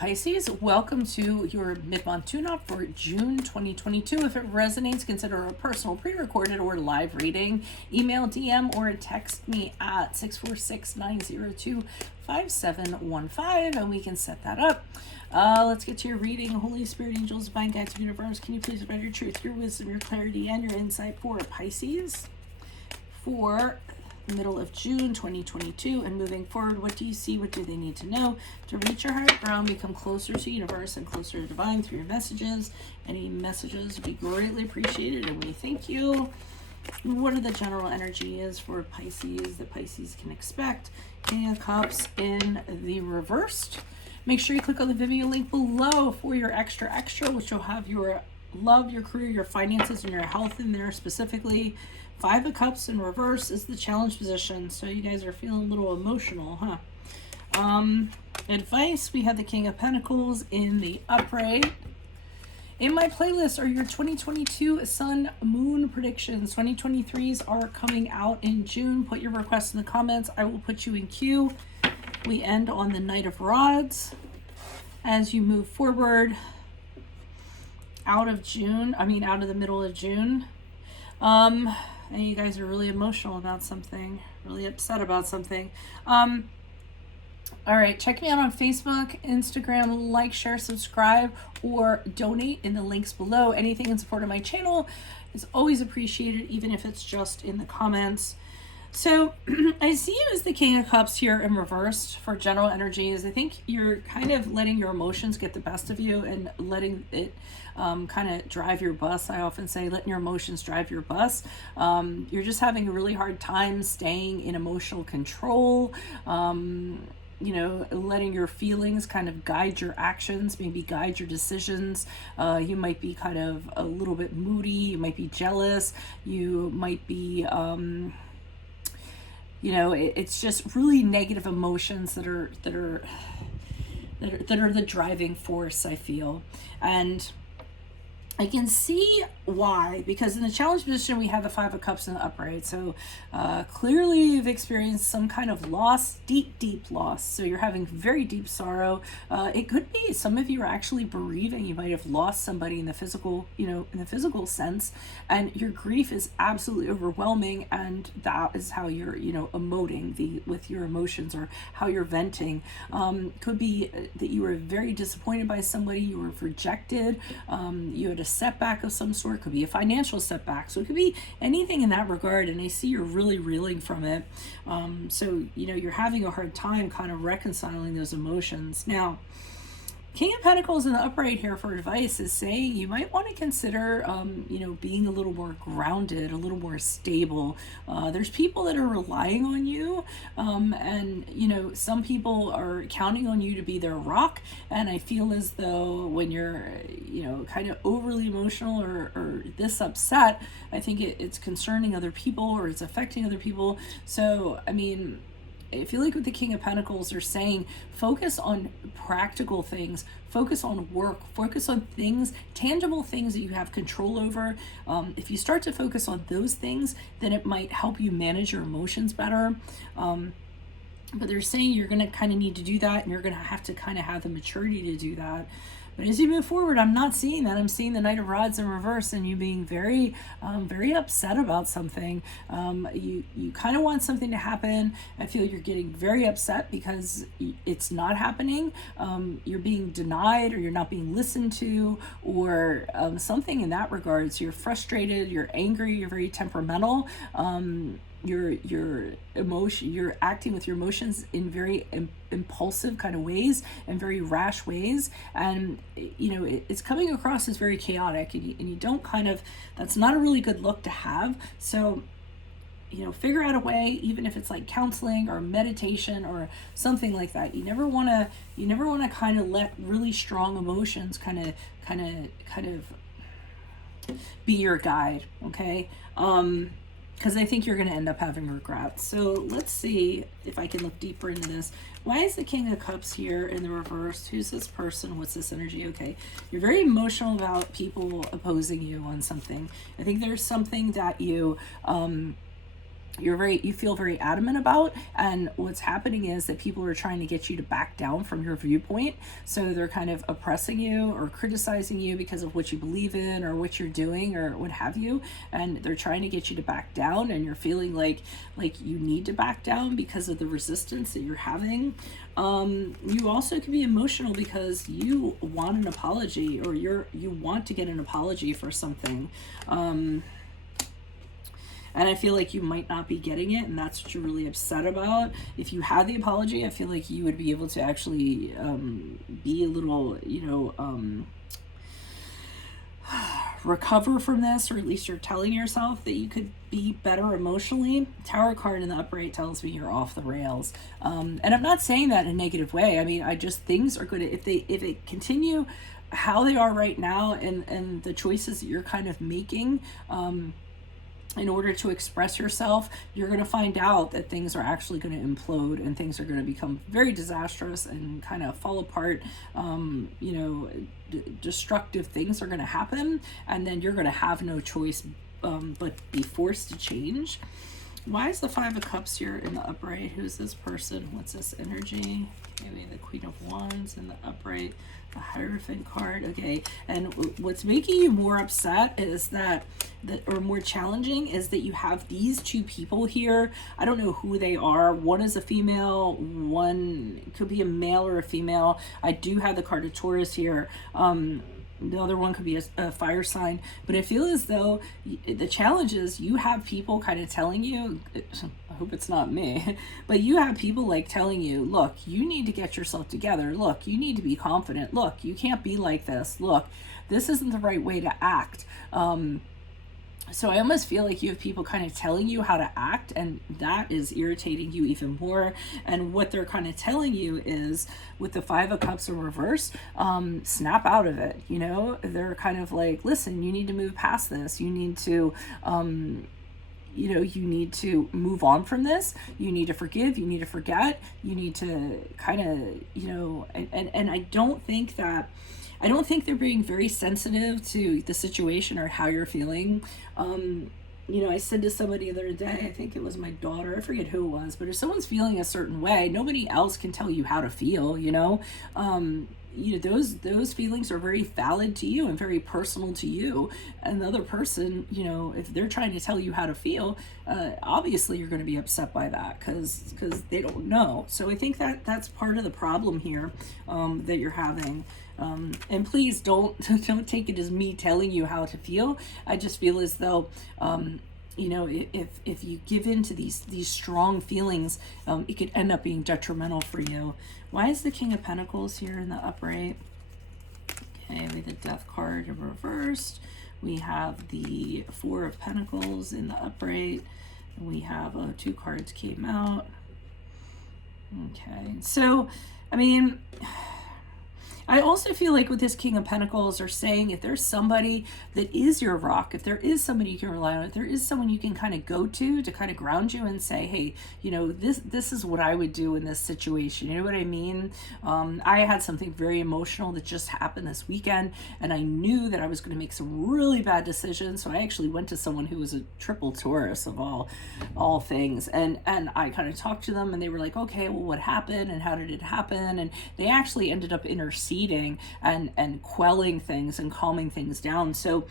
Pisces, welcome to your mid-month tune-up for June 2022. If it resonates, consider a personal pre-recorded or live reading. Email, DM, or text me at 646-902-5715 and we can set that up. Let's get to your reading. Holy Spirit, angels, divine guides of universe, can you please provide your truth, your wisdom, your clarity, and your insight for Pisces for the middle of June 2022 and moving forward? What do you see? What do they need to know to reach your higher ground, become closer to universe and closer to divine through your messages? Any messages would be greatly appreciated and we thank you. What are the general energy is for Pisces that Pisces can expect? King of Cups in the reversed. Make sure you click on the Vimeo link below for your extra, which will have your love, your career, your finances, and your health in there specifically. Five of Cups in reverse is the challenge position, so you guys are feeling a little emotional, huh? Advice, we have the King of Pentacles in the upright. In my playlist are your 2022 Sun Moon predictions. 2023s are coming out in June. Put your requests in the comments. I will put you in queue. We end on the Knight of Rods. As you move forward out of the middle of June. And you guys are really emotional about something, really upset about something. All right, check me out on Facebook, Instagram, like, share, subscribe, or donate in the links below. Anything in support of my channel is always appreciated, even if it's just in the comments. So I see you as the King of Cups here in reverse for general energies. I think you're kind of letting your emotions get the best of you and letting it kind of drive your bus. I often say letting your emotions drive your bus. You're just having a really hard time staying in emotional control. Letting your feelings kind of guide your actions, maybe guide your decisions. You might be kind of a little bit moody. You might be jealous. You might be... it's just really negative emotions that are the driving force, I feel. And I can see why, because in the challenge position, we have the Five of Cups in the upright. So clearly you've experienced some kind of loss, deep loss. So you're having very deep sorrow. It could be some of you are actually bereaving. You might have lost somebody in the physical, in the physical sense, and your grief is absolutely overwhelming. And that is how you're, emoting with your emotions, or how you're venting. Could be that you were very disappointed by somebody, you were rejected, you had a setback of some sort. Could be a financial setback, so it could be anything in that regard, and I see you're really reeling from it. So you're having a hard time kind of reconciling those emotions. Now, King of Pentacles in the upright here for advice is saying you might want to consider, being a little more grounded, a little more stable. There's people that are relying on you, and, some people are counting on you to be their rock. And I feel as though when you're, kind of overly emotional or this upset, I think it's concerning other people, or it's affecting other people. So, I feel like with the King of Pentacles, they're saying focus on practical things, focus on work, focus on things, tangible things that you have control over. If you start to focus on those things, then it might help you manage your emotions better. But they're saying you're going to kind of need to do that, and you're going to have have the maturity to do that. But as you move forward, I'm not seeing that. I'm seeing the Knight of Rods in reverse, and you being very, very upset about something. You kind of want something to happen. I feel you're getting very upset because it's not happening. You're being denied, or you're not being listened to, or something in that regard. So you're frustrated, you're angry, you're very temperamental. Your emotion, you're acting with your emotions in very impulsive kind of ways and very rash ways, and it's coming across as very chaotic, and you don't that's not a really good look to have. So figure out a way, even if it's like counseling or meditation or something like that. You never want to kind of let really strong emotions kind of be your guide, okay? Because I think you're going to end up having regrets. So let's see if I can look deeper into this. Why is the King of Cups here in the reverse? Who's this person? What's this energy? Okay, you're very emotional about people opposing you on something. I think there's something that you you feel very adamant about, and what's happening is that people are trying to get you to back down from your viewpoint. So they're kind of oppressing you or criticizing you because of what you believe in or what you're doing or what have you, and they're trying to get you to back down, and you're feeling like you need to back down because of the resistance that you're having. You also can be emotional because you want an apology, or you want to get an apology for something. And I feel like you might not be getting it, and that's what you're really upset about. If you had the apology, I feel like you would be able to actually be a little, recover from this, or at least you're telling yourself that you could be better emotionally. Tower card in the upright tells me you're off the rails. And I'm not saying that in a negative way. I mean, I just, things are going to, if they continue how they are right now, and the choices that you're kind of making, in order to express yourself, you're going to find out that things are actually going to implode, and things are going to become very disastrous and kind of fall apart. Destructive things are going to happen, and then you're going to have no choice but be forced to change. Why is the Five of Cups here in the upright? Who's this person? What's this energy? Maybe the Queen of Wands in the upright, the Hierophant card. Okay, and what's making you more upset is that, or more challenging, is that you have these two people here. I don't know who they are. One is a female, one could be a male or a female. I do have the card of Taurus here. The other one could be a fire sign, but I feel as though the challenge is you have people kind of telling you, I hope it's not me, but you have people like telling you, look, you need to get yourself together. Look, you need to be confident. Look, you can't be like this. Look, this isn't the right way to act. So I almost feel like you have people kind of telling you how to act, and that is irritating you even more. And what they're kind of telling you is, with the Five of Cups in reverse, snap out of it. They're kind of like, listen, you need to move past this. You need to, you need to move on from this. You need to forgive. You need to forget. You need to kind of, and I don't think they're being very sensitive to the situation or how you're feeling. I said to somebody the other day, I think it was my daughter, I forget who it was, but if someone's feeling a certain way, nobody else can tell you how to feel, those feelings are very valid to you and very personal to you. And the other person, if they're trying to tell you how to feel, obviously you're going to be upset by that because they don't know. So I think that's part of the problem here that you're having. And please don't take it as me telling you how to feel. I just feel as though, if you give in to these strong feelings, it could end up being detrimental for you. Why is the King of Pentacles here in the upright? Okay, we have the Death card reversed. We have the Four of Pentacles in the upright. We have two cards came out. Okay, so, I mean, I also feel like with this King of Pentacles, they're saying if there's somebody that is your rock, if there is somebody you can rely on, if there is someone you can kind of go to kind of ground you and say, hey, this is what I would do in this situation. You know what I mean? I had something very emotional that just happened this weekend, and I knew that I was going to make some really bad decisions. So I actually went to someone who was a triple Taurus of all things. And I kind of talked to them, and they were like, okay, well, what happened and how did it happen? And they actually ended up interceding and quelling things and calming things down. So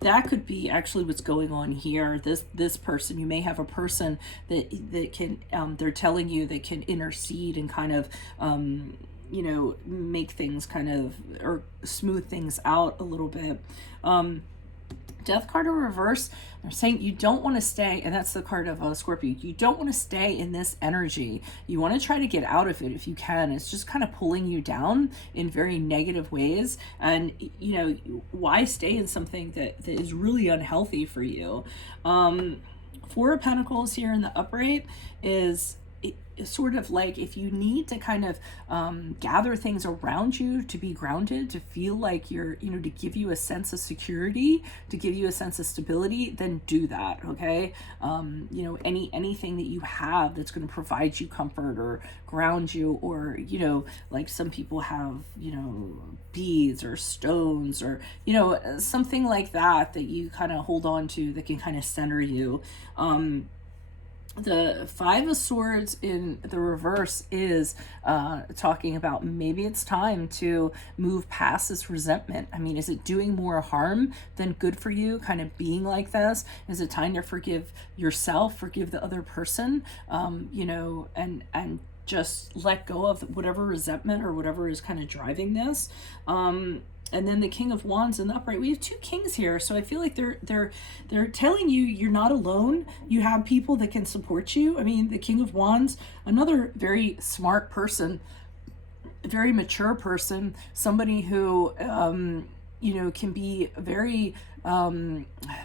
that could be actually what's going on here. This person, you may have a person that can they're telling you they can intercede and kind of make things kind of, or smooth things out a little bit. Death card in reverse, they're saying you don't want to stay, and that's the card of Scorpio. You don't want to stay in this energy. You want to try to get out of it if you can. It's just kind of pulling you down in very negative ways. And, why stay in something that is really unhealthy for you? Four of Pentacles here in the upright is sort of like, if you need to kind of gather things around you to be grounded, to feel like you're, to give you a sense of security, to give you a sense of stability, then do that. Okay. Anything that you have that's going to provide you comfort or ground you, or, like some people have, beads or stones or, something like that you kind of hold on to that can kind of center you. The Five of Swords in the reverse is talking about maybe it's time to move past this resentment. I mean, is it doing more harm than good for you, kind of being like this? Is it time to forgive yourself, forgive the other person, you know, and just let go of whatever resentment or whatever is kind of driving this. And then the King of Wands in the upright. We have two kings here, so I feel like they're telling you you're not alone. You have people that can support you. I mean, the King of Wands, another very smart person, very mature person, somebody who you know, can be very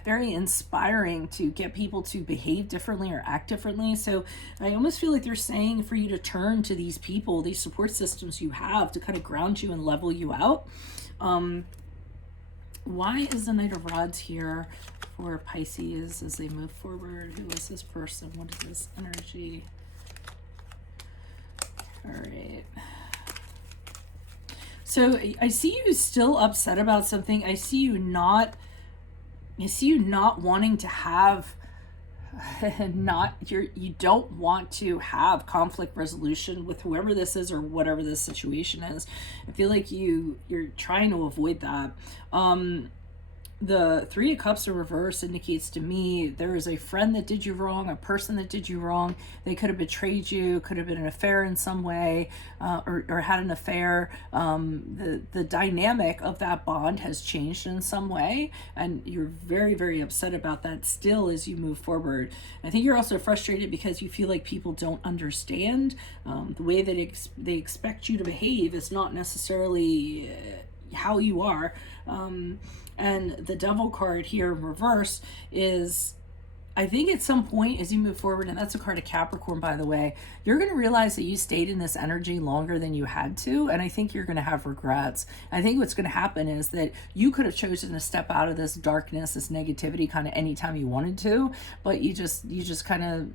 very inspiring to get people to behave differently or act differently. So I almost feel like they're saying for you to turn to these people, these support systems you have to kind of ground you and level you out. Why is the Knight of Rods here for Pisces as they move forward? Who is this person? What is this energy? All right. So I see you still upset about something. I see you not wanting to have you don't want to have conflict resolution with whoever this is or whatever this situation is. I feel like you're trying to avoid that. The Three of Cups in reverse indicates to me there is a friend that did you wrong, a person that did you wrong. They could have betrayed you, could have been an affair in some way, or had an affair. The dynamic of that bond has changed in some way, and you're very, very upset about that still as you move forward. I think you're also frustrated because you feel like people don't understand the way that they expect you to behave is not necessarily how you are. And the Devil card here in reverse is, I think at some point as you move forward, and that's a card of Capricorn, by the way, you're going to realize that you stayed in this energy longer than you had to. And I think you're going to have regrets. I think what's going to happen is that you could have chosen to step out of this darkness, this negativity kind of anytime you wanted to, but you just kind of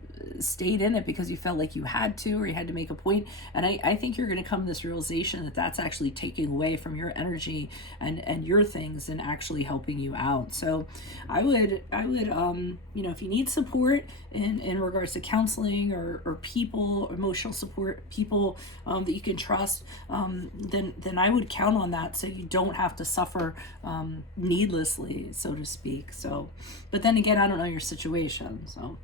stayed in it because you felt like you had to, or you had to make a point. And I think you're going to come to this realization that that's actually taking away from your energy and your things and actually helping you out. So I would, you know, if you need support in regards to counseling or people, emotional support, people that you can trust, then I would count on that so you don't have to suffer needlessly, so to speak. So, but then again, I don't know your situation, so.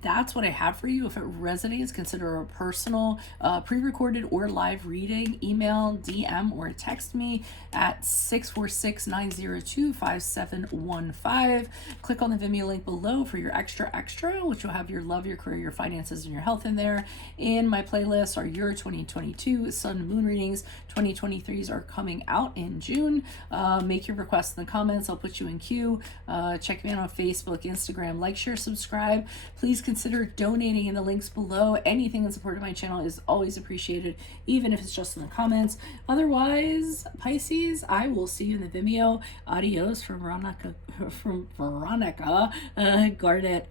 That's what I have for you. If it resonates, consider a personal pre-recorded or live reading. Email, DM, or text me at 646-902-5715. Click on the Vimeo link below for your extra, which will have your love, your career, your finances, and your health in there. In my playlist are your 2022 Sun and Moon readings. 2023s are coming out in June. Make your requests in the comments. I'll put you in queue. Check me out on Facebook, Instagram. Like, share, subscribe. Please consider donating in the links below. Anything in support of my channel is always appreciated, even if it's just in the comments. Otherwise, Pisces, I will see you in the Vimeo. Adios from Veronica Garnet.